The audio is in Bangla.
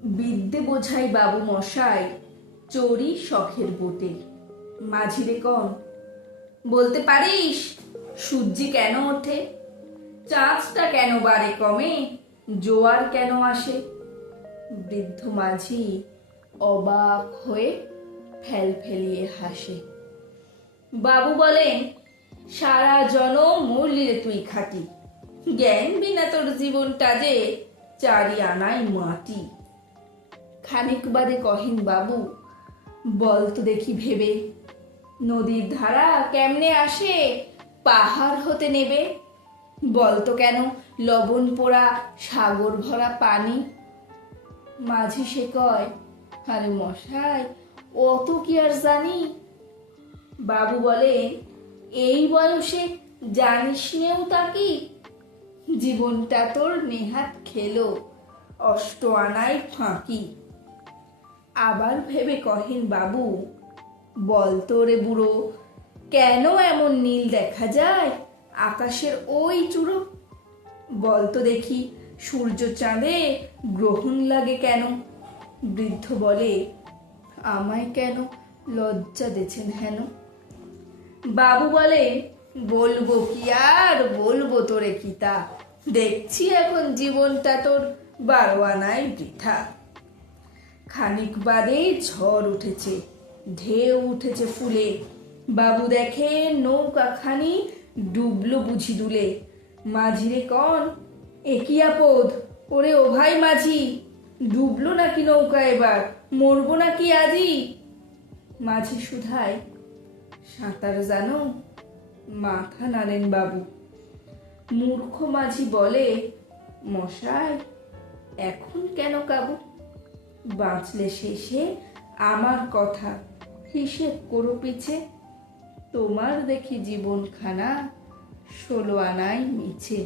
বিদ্যে বোঝাই বাবু মশাই, চড়ি শখের বোটে। মাঝিরে কন, বলতে পারিস সূর্যি কেন ওঠে? চাঁদটা কেন বাড়ে কমে? জোয়ার কেন আসে? বৃদ্ধ মাঝি অবাক হয়ে ফেল ফেলিয়ে হাসে। বাবু বলেন, সারা জনম মরলি রে তুই খাটি, জ্ঞান বিনা তোর জীবনটা যে চারি আনাই মাটি। খানিক বাদে কহেন বাবু, বল তো দেখি ভেবে, নদীর ধারা কেমনে আসে পাহাড় হতে নেবে? বলতো কেন লবণ পোড়া সাগর ভরা পানি? মাঝি সে কয়, আরে মশাই অত কি আর জানি। বাবু বলেন, এই বয়সে জানিস নেও তা কি? জীবনটা তোর নেহাত খেলো অষ্ট আনাই ফাঁকি। আবার ভেবে কহেন বাবু, বল তো রে বুড়ো, কেন এমন নীল দেখা যায় আকাশের ওই চূড়ো? বল তো দেখি সূর্য চাঁদে গ্রহণ লাগে কেন? বৃদ্ধ বলে, আমায় কেন লজ্জা দেছেন হেন? বাবু বলে, বলবো কি আর বলবো তোরে কিতা, দেখছি এখন জীবনটা তোর 12 আনাই বৃথা। খানিক বাদে ঝড় উঠেছে, ঢেউ উঠেছে ফুলে। বাবু দেখে নৌকাখানি ডুবলো বুঝি দুলে। মাঝিরে কন, এ কি আপদ? ওরে ও ভাই মাঝি, ডুবলো নাকি নৌকা এবার, মরবো নাকি আজই? মাঝি শুধায়, সাঁতার জানো? মাথা নাড়েন বাবু। মূর্খ মাঝি বলে, মশাই এখন কেন কাবু? বাঁচলে শেষে আমার কথা হিসেব করো পিছে, তোমার দেখি জীবনখানা 16 আনাই মিছে।